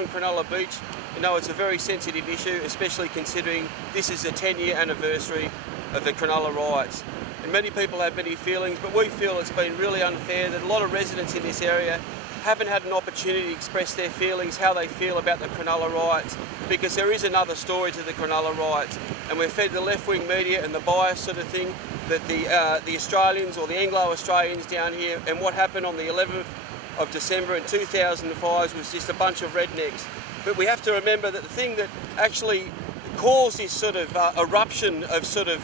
on Cronulla Beach, you know, it's a very sensitive issue, especially considering this is the 10-year anniversary of the Cronulla riots. And many people have many feelings, but we feel it's been really unfair that a lot of residents in this area haven't had an opportunity to express their feelings, how they feel about the Cronulla riots, because there is another story to the Cronulla riots, and we're fed the left-wing media and the bias sort of thing that the Australians or the Anglo-Australians down here, and what happened on the 11th of December in 2005 was just a bunch of rednecks. But we have to remember that the thing that actually caused this sort of eruption of sort of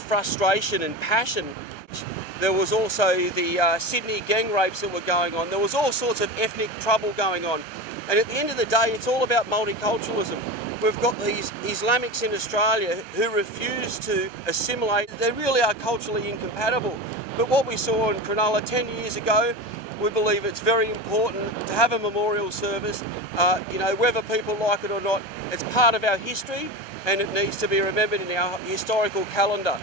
frustration and passion, there was also the Sydney gang rapes that were going on. There was all sorts of ethnic trouble going on. And at the end of the day, it's all about multiculturalism. We've got these Islamics in Australia who refuse to assimilate. They really are culturally incompatible. But what we saw in Cronulla 10 years ago, we believe it's very important to have a memorial service. You know, whether people like it or not, it's part of our history and it needs to be remembered in our historical calendar.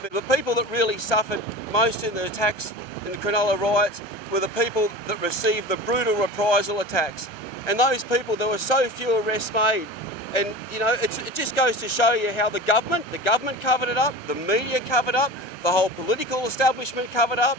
But the people that really suffered most in the attacks in the Cronulla riots were the people that received the brutal reprisal attacks. And those people, there were so few arrests made. And you know, it just goes to show you how the government covered it up, the media covered up, the whole political establishment covered up.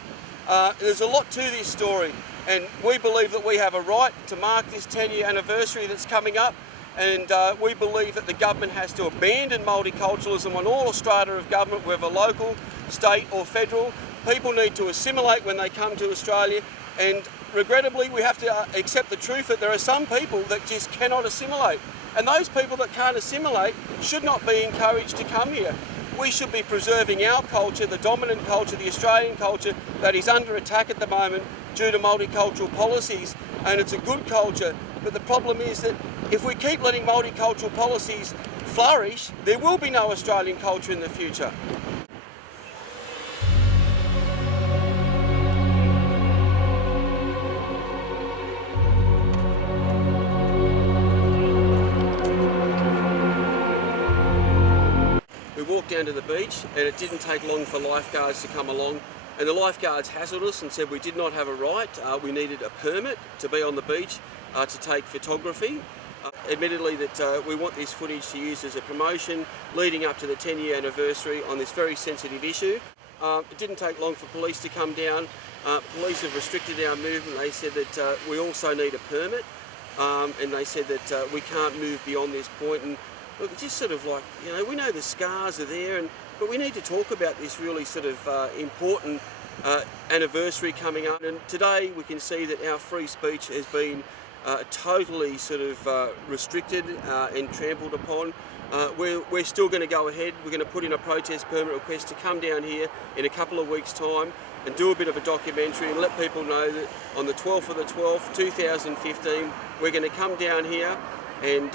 There's a lot to this story, and we believe that we have a right to mark this 10-year anniversary that's coming up, and we believe that the government has to abandon multiculturalism on all strata of government, whether local, state or federal. People need to assimilate when they come to Australia, and regrettably we have to accept the truth that there are some people that just cannot assimilate, and those people that can't assimilate should not be encouraged to come here. We should be preserving our culture, the dominant culture, the Australian culture that is under attack at the moment due to multicultural policies, and it's a good culture. But the problem is that if we keep letting multicultural policies flourish, there will be no Australian culture in the future. We walked down to the beach and it didn't take long for lifeguards to come along, and the lifeguards hassled us and said we did not have a right, we needed a permit to be on the beach to take photography. Admittedly that we want this footage to use as a promotion leading up to the 10-year anniversary on this very sensitive issue. It didn't take long for police to come down. Police have restricted our movement. They said that we also need a permit, and they said that we can't move beyond this point. And look, it's just sort of like, you know, we know the scars are there, but we need to talk about this really sort of important anniversary coming up. And today we can see that our free speech has been totally sort of restricted and trampled upon. We're still going to go ahead. We're going to put in a protest permit request to come down here in a couple of weeks' time and do a bit of a documentary and let people know that on the 12th of the 12th, 2015, we're going to come down here and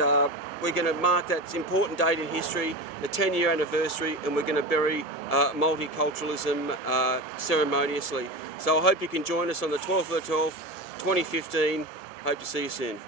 we're going to mark that important date in history, the 10-year anniversary, and we're going to bury multiculturalism ceremoniously. So I hope you can join us on the 12th of the 12th, 2015. Hope to see you soon.